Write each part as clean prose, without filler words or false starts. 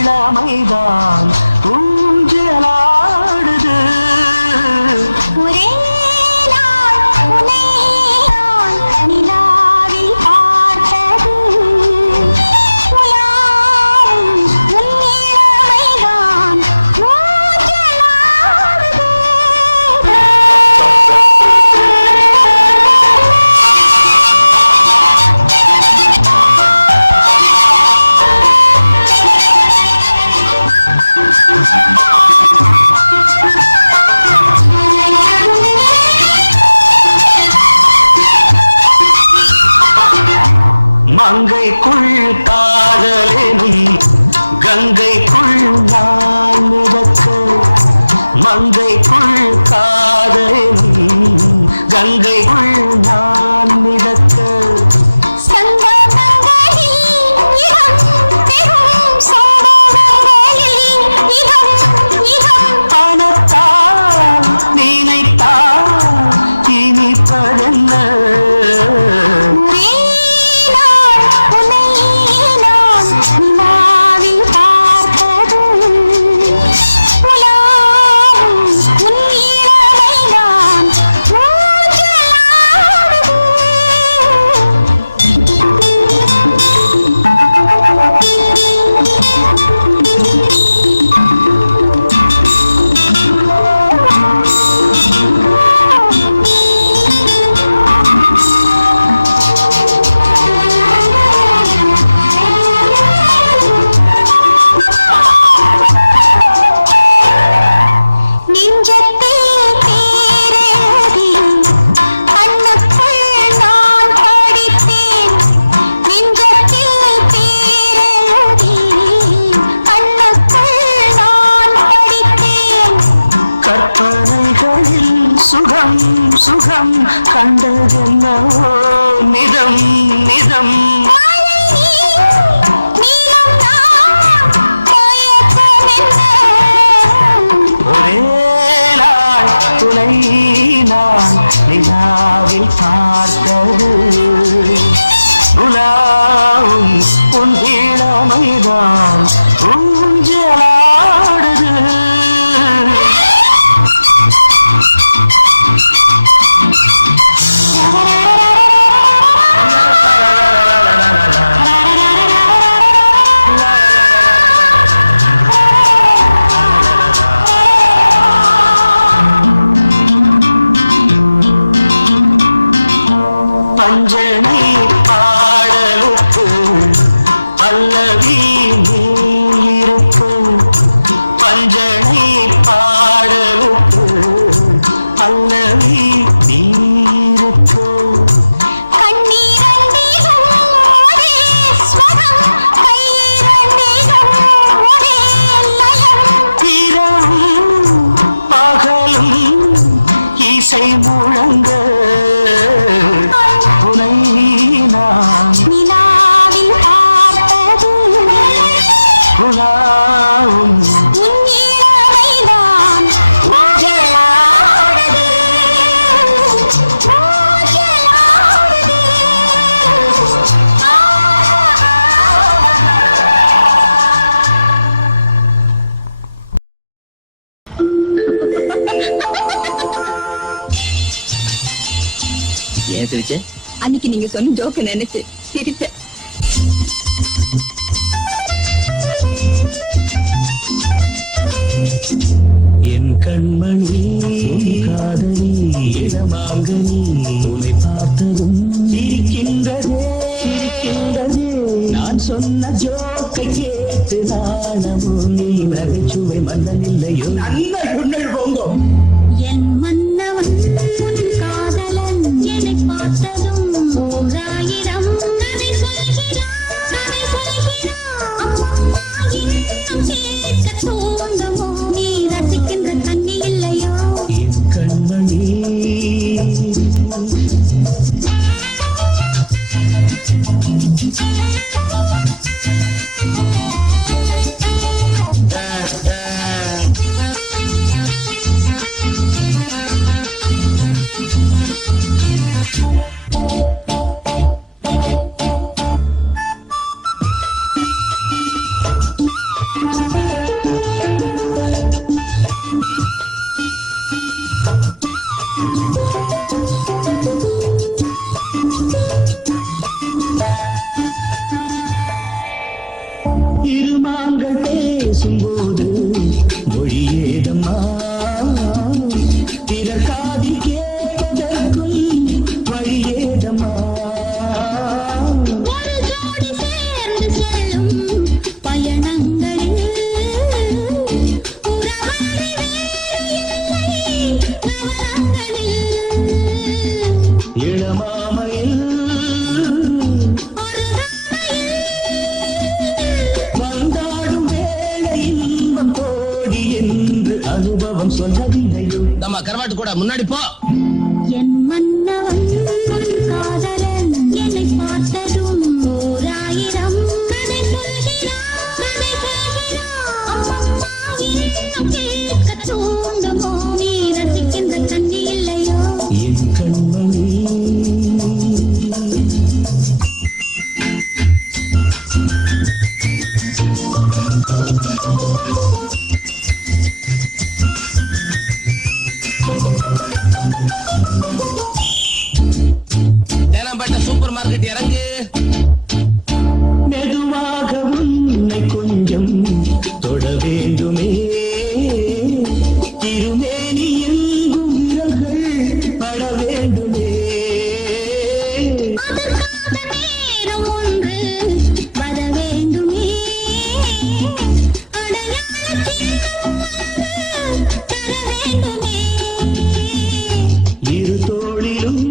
இளமைதான் ஊஞ்சலாடுது. ஒரே நாள் உன்னை நான் நிலாவில் பார்த்தது. உலாவும் உன் இளமைதான் ஊஞ்சலாடுது. மங்கைக்குள் காதலெனும் கங்கைக்குள் நான் மிதக்க, மங்கைக்குள் காதலெனும் கங்கைக்குள் நான் மிதக்க. பணத்தால் நினைத்தால் இனிப்பதென்ன? சுகம் சுகம் கண்டதென்னவோ நிதம் நிதம். ஒரே நாள் துணை நான் நிலாவில் பார்த்தது. உலாவும் உன் இளமைதான் ஊஞ்சலாடுது. பஞ்சனை பாடலுக்கு பல்லவி நீ இருக்கு. பஞ்சனை பாடலுக்கு பல்லவி நீ இருக்கு. இரவும் பகலும் இசை முழங்க உனை நான் நிலாவில் பார்த்தது. உலாவும் உன் இளமைதான் ஊஞ்சலாடுது. ஊஞ்சலாடுது. ஏன் சிரிச்ச? அன்னைக்கு நீங்க சொன்ன ஜோக்க நினைச்சு சிரிச்ச. என் கண்மணி காதலி இளமாங்கனி உன்னை பார்த்ததும் சிரிக்கின்றதே சிரிக்கின்றதே. நான் சொன்ன ஜோக்கை கேட்டு நாணமும் நீ நகைச்சுவை மன்னனில்லையோ. என் மன்னவன் உன் காதலன் என்னை பார்த்ததும் ஓராயிரம் கதை சொல்கிறான் கதை சொல்கிறான். அம்மம்மா இன்னும் கேட்க தூண்டுமோ? நீ ரசிக்கின்ற கண்ணி இல்லையோ? என் கண்மணி இருமாங்கள் பேசும்போது மொழியேதம்மா பிறர் காதில் கேட்பதற்கும் வழியேதம்மா ஒரு ஜோடி சேர்ந்து செல்லும் பயணங்களில் உறவாடி வேறு இல்லை நவரங்களில் இளமாமையில் ஒரு தாமையில் வந்தாடும் வேளை இன்பம் கோடி என்று அனுபவம் சொல்லவில்லையோ நம்ம கரவாட்டு கூட முன்னாடி போ. என் மன்னவன் உன் காதலன் என்னை பார்த்ததும் ஓராயிரம் கதை சொல்கிறான் கதை சொல்கிறான் அம்மம்மா இன்னும் கேட்க தூண்டுமோ நீ ரசிக்கின்ற கண்ணி இல்லையோ என் கண்மணி தேனாம்பேட்டை சூப்பர் மார்க்கெட் இறங்கு. மெதுவாக உன்னை கொஞ்சம் தொட வேண்டுமே திருமேனி எங்கும் விரல்கள் பட வேண்டுமே அதற்காக நேரம் ஒன்று வர வேண்டுமே அடையாள சின்னம் ஒன்று தர வேண்டுமே இரு தோளிலும்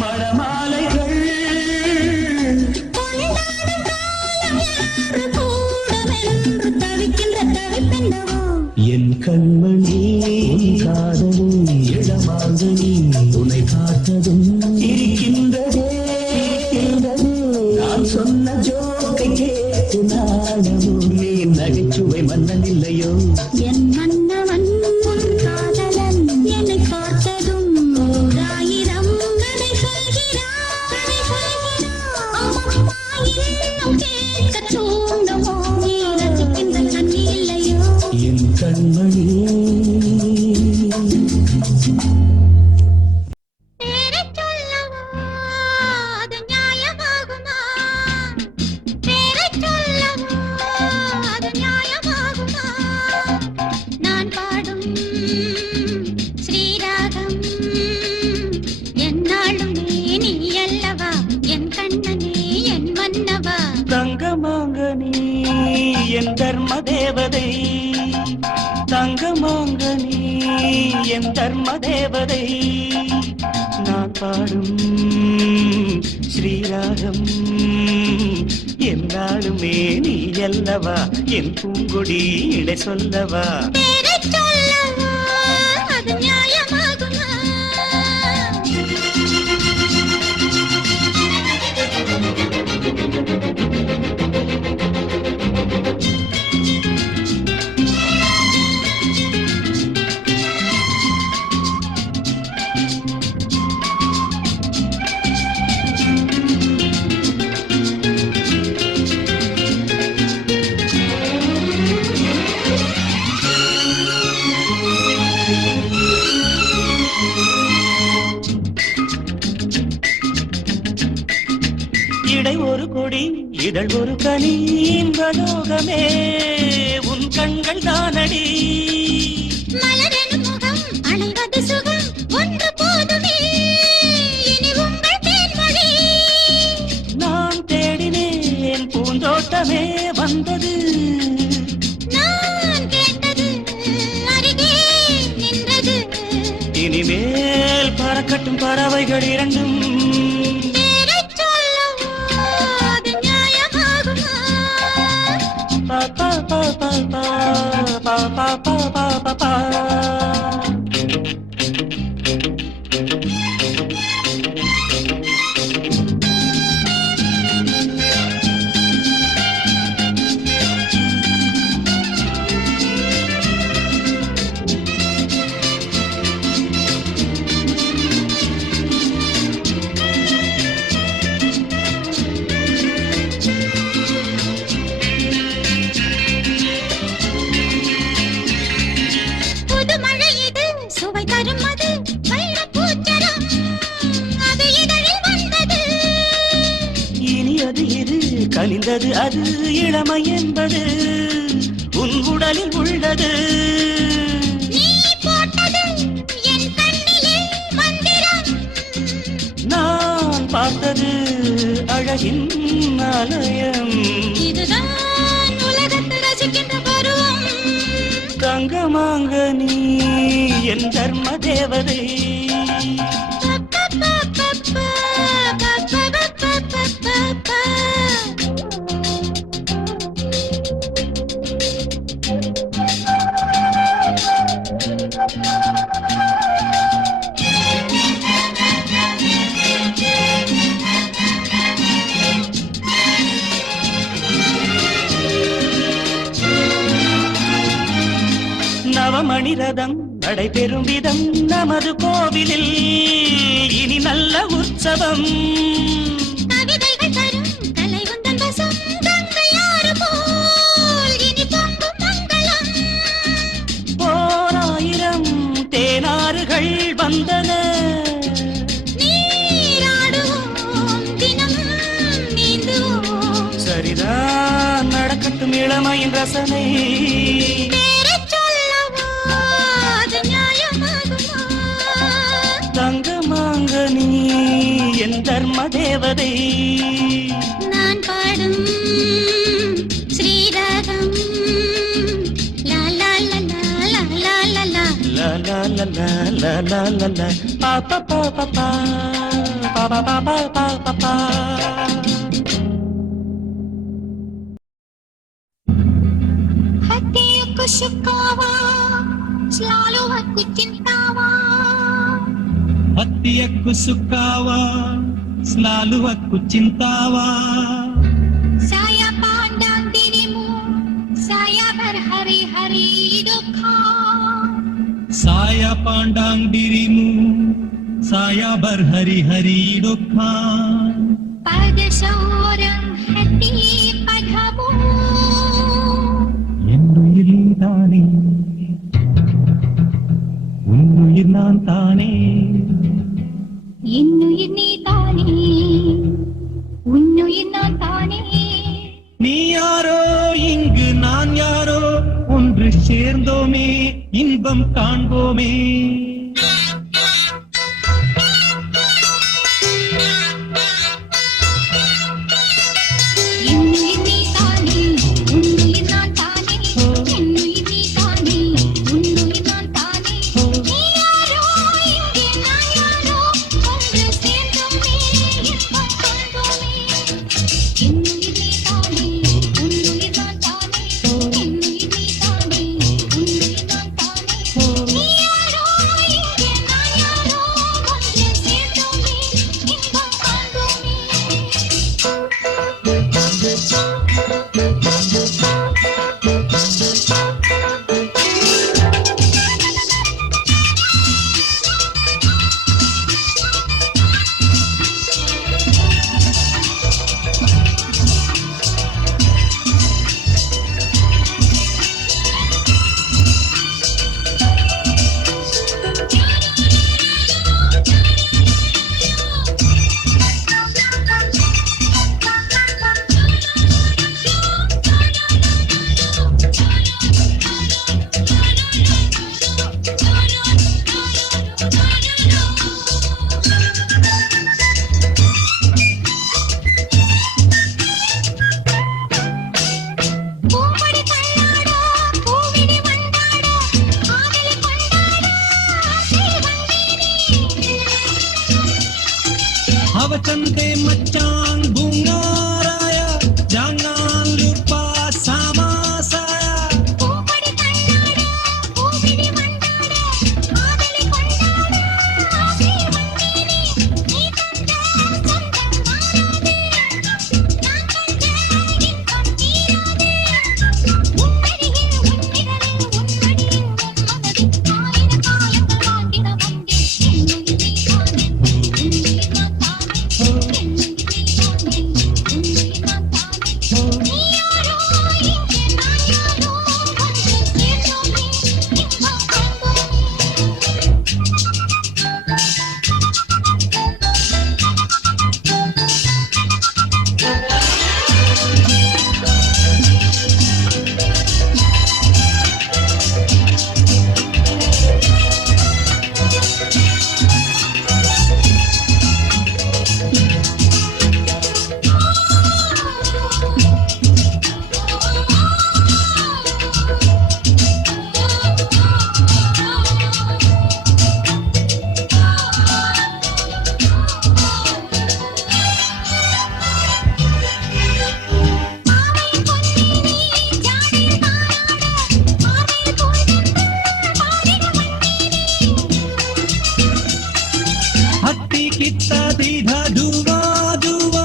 மணமாலைகள் கொண்டாடும் காலம் யாரு கூடமென்று தவிக்கின்ற தவிப்பென்னவோ என் கண்மணி உன் காதலும் இளமாங்கனி உன்னை பார்த்ததும் இருக்கின்றதே நான் சொன்ன ஜோக்கை கேட்டு நாடமும் நீ நகைச்சுவை மன்னன் இல்லையோ என் மன்னவன் உன் காதலன் என்னை பார்த்ததும் ஓராயிரம் கதை சொல்கிறான் கதை சொல்கிறான் அம்மம்மா இன்னும் கேட்க தூண்டுமோ நீ ரசிக்கின்ற கண்ணி இல்லையோ என் கண்மணி பேரைச் சொல்லவா அது நியாயமாகுமா பேரைச் சொல்லவா அது நியாயமாகுமா நான் பாடும் ஸ்ரீராகம் என்னாலுமே நீ அல்லவா என் கண்ணனே என் மன்னவா தங்கமாங்கனி என் தர்ம தேவதை தங்கமாங்கனி என் தர்ம தேவதை நான் பாடும் ஸ்ரீராகம் என்னாலுமே நீ அல்லவா என் பூங்கொடி இடை சொல்லவா பேரைச் சொல்லவா அது நியாயமாகுமா இடை ஒரு கொடி இதழ் ஒரு கனி இன்பலோகமே உன் கண்கள் தானடி மலரெனும் முகம் அணைவது சுகம் ஒன்று போதுமே இனி உங்கள் தேன்மொழி நான் தேடினேன் பூந்தோட்டமே வந்தது நான் கேட்டது அருகே நின்றது இனிமேல் பறக்கட்டும் பறவைகள் இரண்டும் பேரைச் சொல்லவா அது நியாயமாகுமா பா பா பா பா பா பா பா பா பா பா பா. வந்தது அது இளமை என்பது உன் உடலில் உள்ளது. நீ போட்டது என் கண்ணிலே மந்திரம். நான் பார்த்தது அழகின் ஆலயம். இதுதான் உலகத்தை ரசிக்கின்ற பருவம். தங்கமாங்க நீ என் தர்ம தேவதை. நவமணி ரதம் நடைபெறும் விதம் நமது கோவிலில் இனி நல்ல உற்சவம். கவிதைகள் தரும் கலை உந்தன் வசம். கங்கையாறு போல் இனி பொங்கும் மங்களம். ஓராயிரம் தேனாறுகள் வந்தன. நீராடுவோம் தினம் நீந்துவோம். சரிதான் நடக்கட்டும் இளமையின் ரசனை. பேரைச் சொல்லவா அது நியாயமாகுமா? தங்கமாங்க நீ என் தர்ம தேவதை. நான் பாடும் ஸ்ரீராகம். லா லா லா லா லா லா லா. La la la la la la la la pa pa pa pa pa pa pa pa pa pa pa. Hati aku sukawa, selalu aku cintawa. Hati aku sukawa, selalu aku cintawa. Saya pandang dirimu, saya berhari-hari duka. Saya pandang dirimu, saya berhari-hari duka. Pada seorang hati padamu. என்னுயிர் நீதானே, உன்னுயிர் நான் தானே. என்னுயிர் நீதானே, உன்னுயிர் நான் தானே. நீ யாரோ இங்கு நான் யாரோ, ஒன்று சேர்ந்தோமே இன்பம் காண்போமே. என்னுயிர் நீதானே, உன்னுயிர் நான் தானே. என்னுயிர் நீதானே, உன்னுயிர் நான் தானே. நீ யாரோ இங்கே நான் யாரோ, ஒன்று சேர்ந்தோமே இன்பம் காண்போமே. என்னுயிர் நீதானே, உன்னுயிர் நான் தானே. என்னுயிர் நீதானே, உன்னுயிர் நான் தானே. நீ யாரோ இங்கே நான் யாரோ, ஒன்று சேர்ந்தோமே இன்பம் காண்போமே. பூம்பொடி தள்ளாட, பூவிழி வண்டாட, காதலை கொண்டாட ஆசை வந்தேனே. Hava chante machang bungaraya, jangan lupa sama saya. பூம்பொடி தள்ளாட, பூவிழி வண்டாட, காதலை கொண்டாட ஆசை வந்தேனே. நீ தந்த சொந்தம் மாறாதே, நான் கண்ட இன்பம் தீராதே. உன்னருகில் உன்னிழலில் உன்னடியில் உன் மனதில் ஆயிரம் காலங்கள் வாழ்ந்திட வந்தேன். என்னுயிர் நீதானே, உன்னுயிர் நான் தானே. என்னுயிர் நீதானே, इत्ता दीधा दुआ दुआ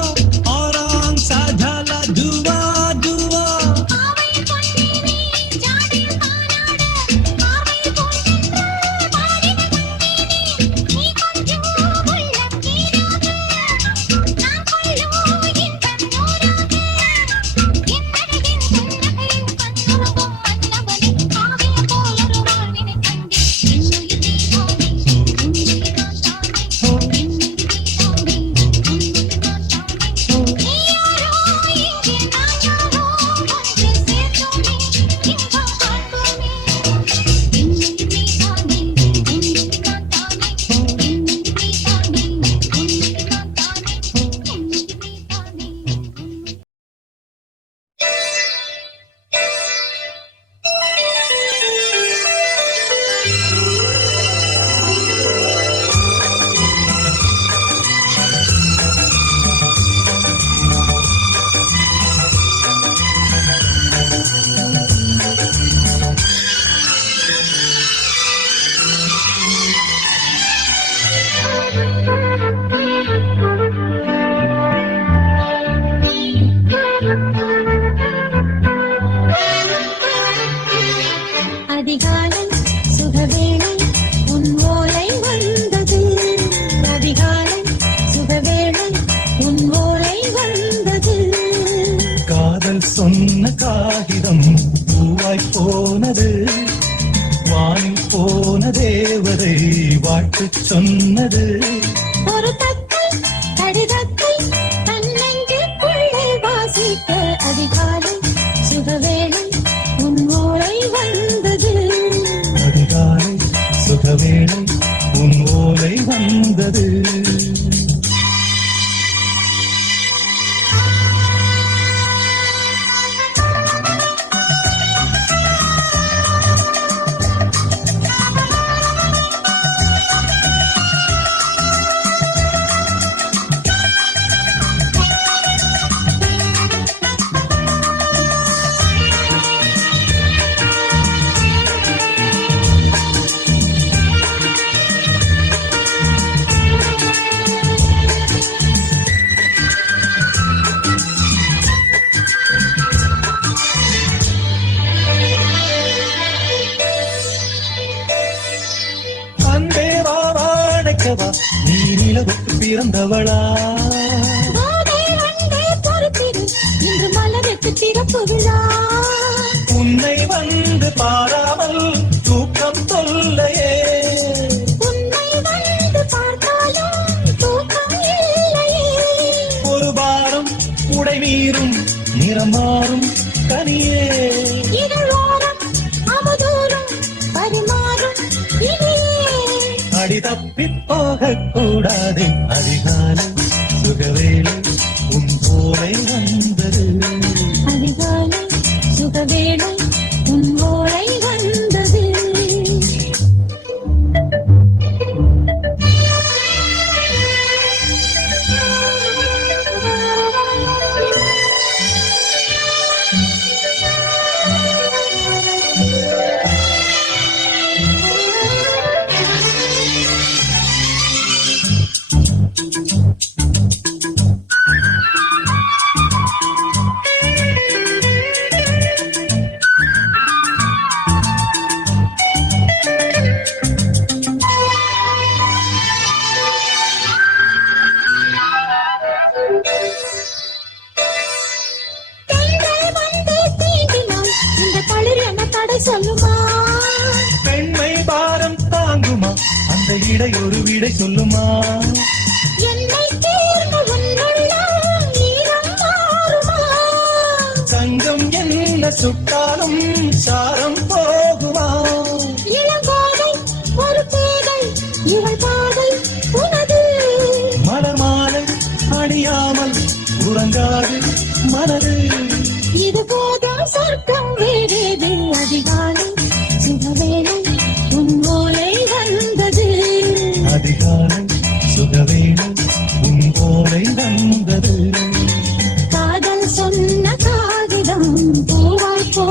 औरंग साझला दुआ दुआ ஆவையில் பொன்னேனே ஜாடையில் தானாட ஆவையில் பொன்னென்று பாடின வந்தேனே நீ கொஞ்சம் உள்ளம் நீராக நான் கொள்ளும் இன்பம் நூறாக என்னழகின் புன்னகையில் கண்ணுறங்கும் மன்னவனே ஆவிய போலொரு வாழ்வினை கண்டேன் என்னுயிர் நீதானே உன்னுயிர் நான் தானே என்னுயிர் நீதானே உன்னுயிர் நான் தானே நீ யாரோ இங்கே நான் யாரோ ஒன்று சேர்ந்தோமே இன்பம் காண்போமே என்னுயிர் நீதானே உன்னுயிர் நான் தானே என்னுயிர் நீதானே உன்னுயிர் நான் தானே என்னுயிர் நீதானே உன்னுயிர் அதிகாலை சுகவேளை உன் ஓலை வந்தது அதிகாலை சுகவேளை உன் ஓலை வந்தது காதல் சொன்ன காகிதம் பூவாய் போனது வானில் போன தேவதை வாழ்த்து சொன்னது ஒரு தத்தை கடிதத்தை தன்னெஞ்சுக்குள்ளே வாசிக்க அதிகாலை சுகவேளை உன் ஓலை வந்தது அதிகாலை சுகவேளை உன் ஓலை வந்தது அன்பே வா வாழைக்கவா நீ நிலவுக்கு பிறந்தவளா போதை வந்தே பொறுத்திரு இன்று மலருக்கு திறப்பு விழா உன்னை வந்து பாராமல் தூக்கம் தொல்லையே உன்னை வந்து பார்த்தாலும் தூக்கம் இல்லையே ஒரு பாரம் உடை மீறும் நிறம் மாறும் கனியே இதழோரம் அமுதூரும் பரிமாறும் இனியே அடி தப்பி போக கூடாது அதிகாலை சுகவேளை உன் போலை வந்தது அதிகாலை சுகவேளை உன் ஓலை வந்தது தென்றல் வந்து தீண்டினால் இந்த தளிர் என்ன தடை சொல்லுமா பெண்மை பாரம் தாங்குமா அந்த இடை ஒரு விடை சொல்லுமா என்னை தேர்ந்த உன்னுள்ளம் ஈரம் மாறுமா சங்கம் என்ன சுட்டாலும் சாரம் போகுமா இளங்கோதை ஒரு பேதை இவள் பாதை உனது மலர் மாலை அணியாமல் உறங்காது மனது இது போதும் சொர்க்கம் வேறேது அதிகாலை சுகவேளை உன் ஓலை வந்தது அதிகாலை சுகவேளை உன் போலை வந்தது காதல் சொன்ன காகிதம் பூவாய் போ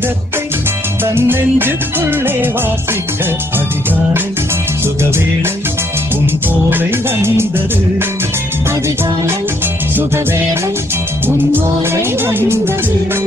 கீதத்தை தன் நெஞ்சுக்குள்ளே வாசிக்க அதிகாலை சுகவேளை உன் போலை வந்தது. அதிகாலை சுகவேளை உன் ஓலை வந்தது.